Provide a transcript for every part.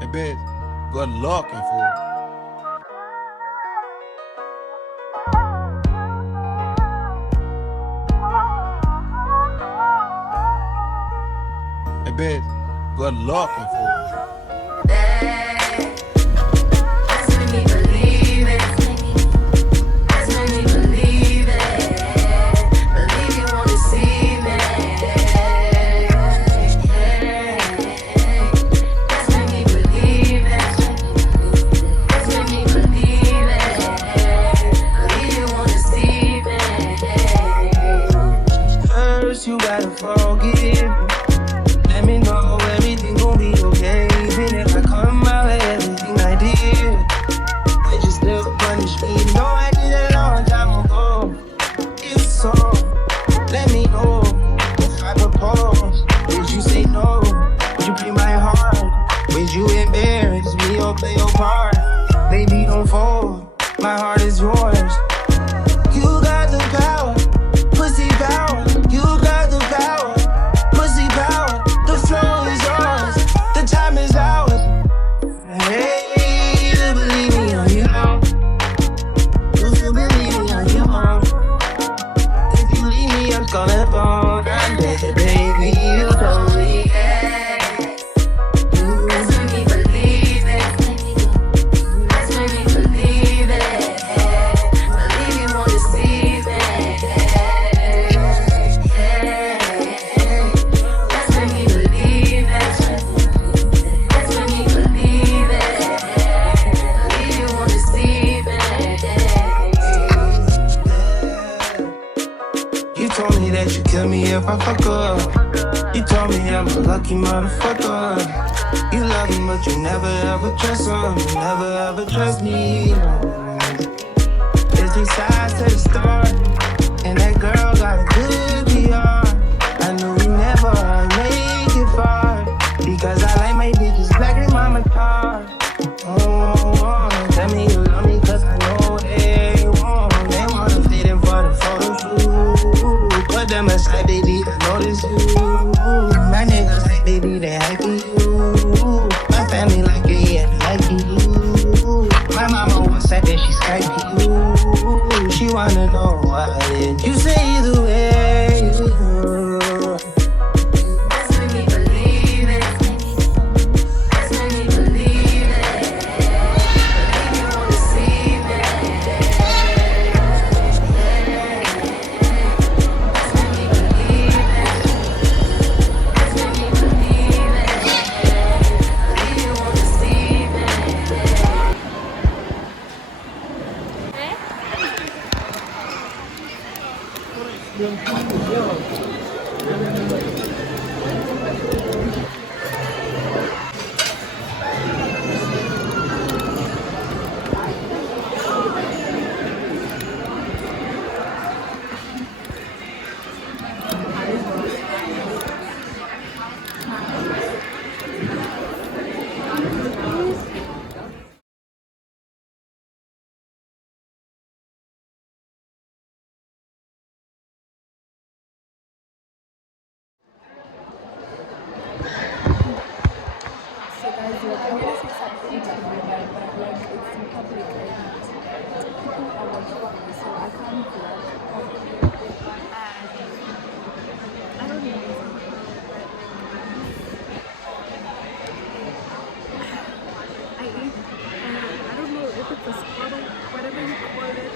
Hey, bitch, good looking, fool. Hey, bitch, good looking, fool. That's when me believe it. That's when me believe it. Believe you wanna see me. That's when me believe it. That's when me believe it. Believe you wanna see me. First, you gotta forgive. Let me know everything gon' be okay. Even if I come out with everything I did, would you still punish me? No, I did a long time ago. If so, let me know. If I propose, would you say no? Would you break my heart? Would you embarrass me or play your part? Baby, don't fold. My heart is yours. You got the power, pussy power. You got the power, pussy power. The flow is yours, the time is ours. Hey, you believe me or you don't? Do you believe me or you won't? If you leave me, I'm gonna fall. I'm dead, baby. You told me. That's when me believe it. That's when me believe it. Believe you wanna see me. That's when me believe it. That's when me believe it. Believe you wanna see me. You told me that you kill me if I fuck up. You told me I'm a lucky motherfucker. You love me, but you never ever trust her. You never ever trust me. There's three sides to the story, and that girl got a good PR. I knew we never make it far, because I like my bitches black and mama car. Tell me you love me, cause I know they won't. They wanna fit in for the photo shoot. Put them aside, baby, I notice you. My niggas like, baby, they hyping you. My family like it, yeah, they like you. My mama was sad that she Skyping you. She wanna know why did you say the way you do. That's when me believe it. That's when me believe it. Believe you wanna see me. That's when me believe it. That's when me believe it. Believe you wanna see me. So guys, I'm gonna say something to you, but like it's in public and people are watching me, so I can't vlog publicly. And I don't know, I ate, I don't know if it's a squirrel, whatever you call it,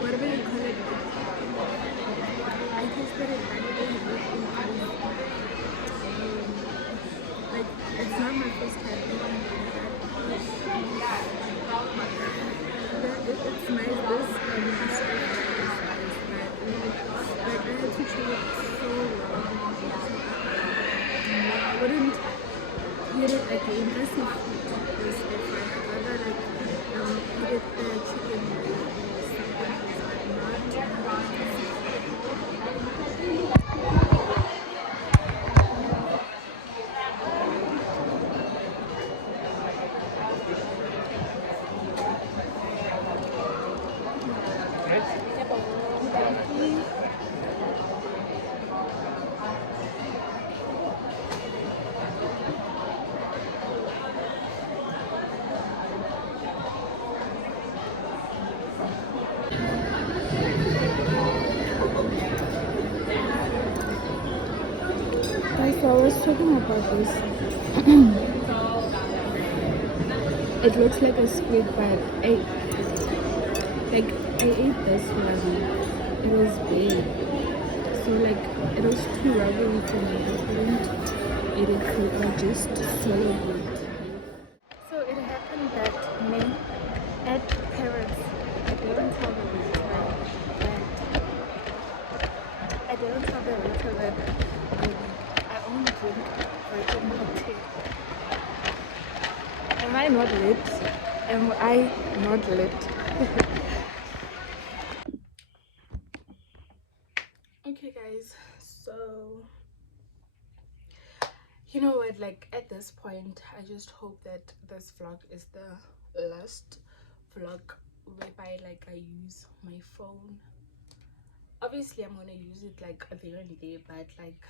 whatever you call it. I tasted it and it like it's not my first time eating that. It's nice. This is nice, but like I had to chew it so long. I wouldn't eat it again. That's if this if I'd rather like eat it chicken or something, Guys, so I was talking about this. It looks like a squid, but I ate this one. It was big, so like it was too rubbery for me. I couldn't eat it, so I just swallowed it. So it happened that me at Parrots, I didn't tell the waiter that I I only drink virgin cocktail. Am I not lit? Am I not lit? Okay guys, so you know what, like at this point I just hope that this vlog is the last vlog whereby like I use my phone. Obviously I'm gonna use it like there and there, but like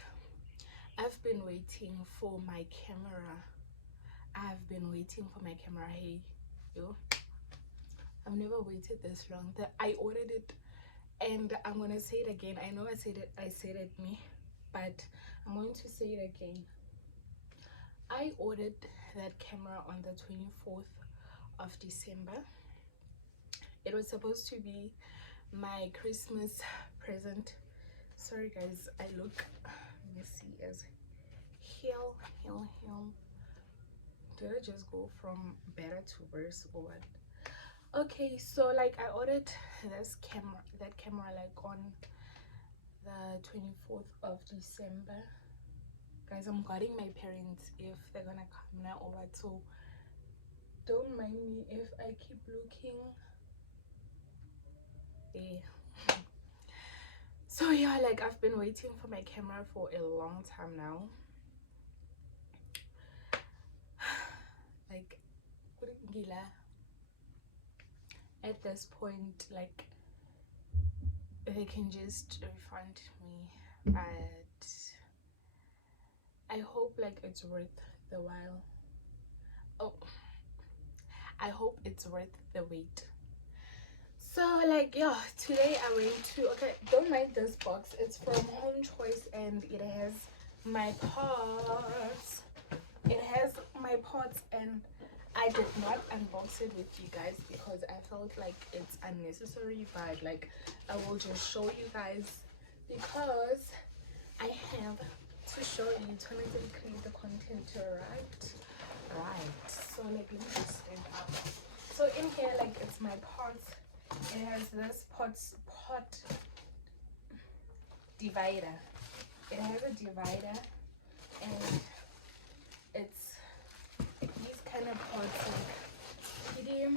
I've been waiting for my camera. Hey yo, I've never waited this long. That I ordered it, and I'm gonna say it again. I know I said it me, but I'm going to say it again. I ordered that camera on the 24th of December. It was supposed to be my Christmas present. Sorry guys, I look messy as hell. Did I just go from better to worse or what? Okay, so like I ordered that camera like on the 24th of December. Guys, I'm guarding my parents if they're gonna come now or what, so don't mind me if I keep looking. Yeah. So yeah, like I've been waiting for my camera for a long time now. Like at this point, like they can just refund me, but I hope like it's worth the while. Oh, I hope it's worth the wait. So like yeah, today I went to, okay, don't mind this box, it's from Home Choice and it has my pots. And I did not unbox it with you guys because I felt like it's unnecessary, but like I will just show you guys because I have to show you to make it create the content, right. So like let me just stand up. So in here, like it's my pots. It has this pot divider. It has a divider, and it's these kind of pots like medium.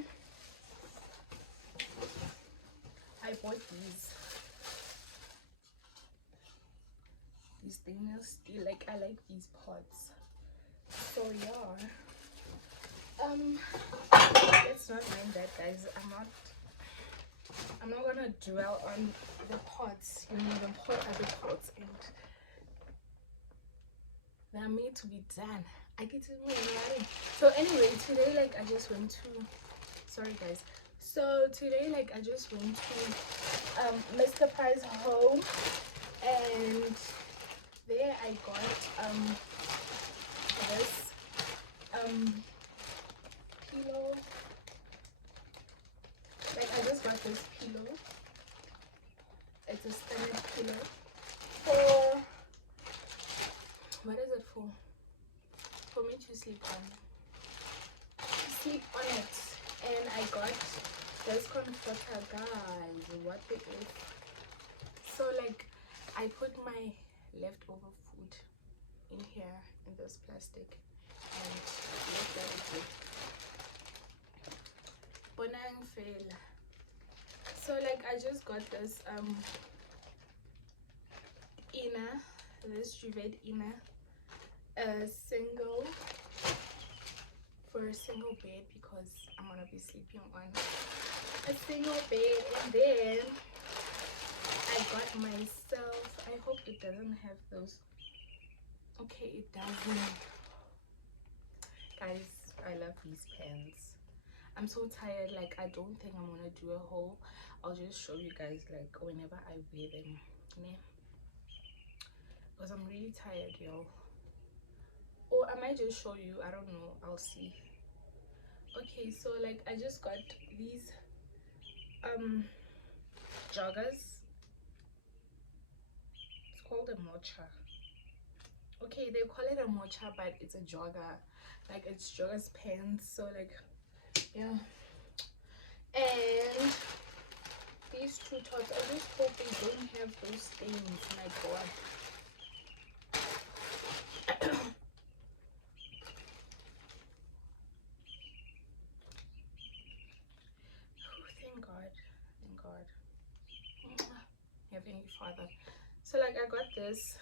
I bought these stainless steel. Like I like these pots. So yeah. Let's not mind that, guys. I'm not gonna dwell on the pots. You know, the pot are the pots and they're made to be done. I get to know. So anyway, today like I just went to, sorry guys. So today like I just went to Mr. Price home, and there I got this pillow. Like I just got this pillow. It's a standard pillow for, what is it for? For me to sleep on. It. And I got this comforter, guys. What the heck? So like I put my leftover food in here in this plastic and left that with it. Bonang fail. So like I just got this inner, this duvet inner, a single for a single bed because I'm gonna be sleeping on a single bed. And then I got myself, I hope it doesn't have those. Okay, it doesn't. Guys, I love these pants. I'm so tired, like I don't think I'm gonna do a haul. I'll just show you guys like whenever I wear them. Yeah. because I'm really tired, yo. Or I might just show you, I don't know, I'll see. Okay, so like I just got these joggers. It's called a mocha. Okay, they call it a mocha, but it's a jogger, like it's joggers pants. So like, yeah. And these two tops, I just hope they don't have those stains. My god. Thank god, thank god. Heavenly Father. So like I got this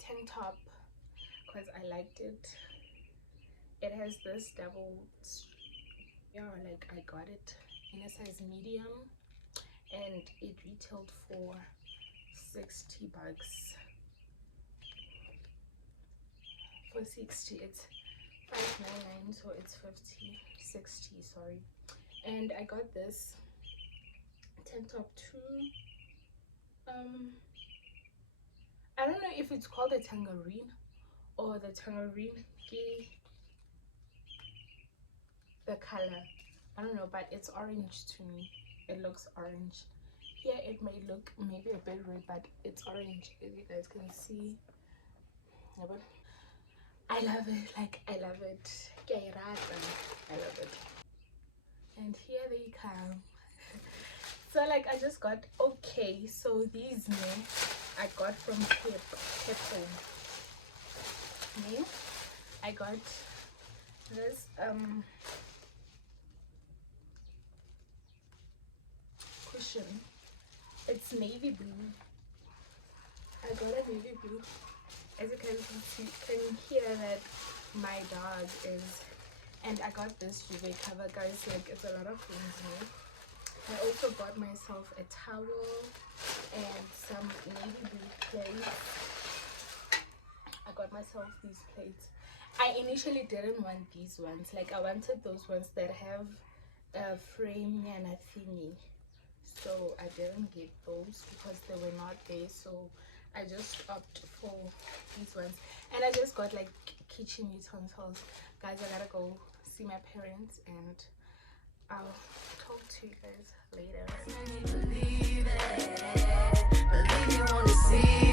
tank top because I liked it. It has this double, yeah, like I got it in a size medium and it retailed for 60 bucks. For 60 it's 5.99, so it's 60, sorry. And I got this tank top too. I don't know if it's called a tangerine or the tangerine, the color, I don't know, but it's orange to me. It looks orange. Here it may look maybe a bit red, but it's orange, if you guys can see. Yeah, but I love it, like I love it. I love it. And here they come. So like I just got, okay, so these men I got from PEP. I got this cushion. It's navy blue. I got a navy blue. As you can hear that my dog is, and I got this duvet cover, guys. Like it's a lot of things here. I also got myself a towel and some navy blue plates. I got myself these plates. I initially didn't want these ones. Like I wanted those ones that have a frame and a thingy. So I didn't get those because they were not there. So I just opted for these ones. And I just got like kitchen utensils. Guys, I gotta go see my parents and I'll talk to you guys later. Believe it, believe you wanna see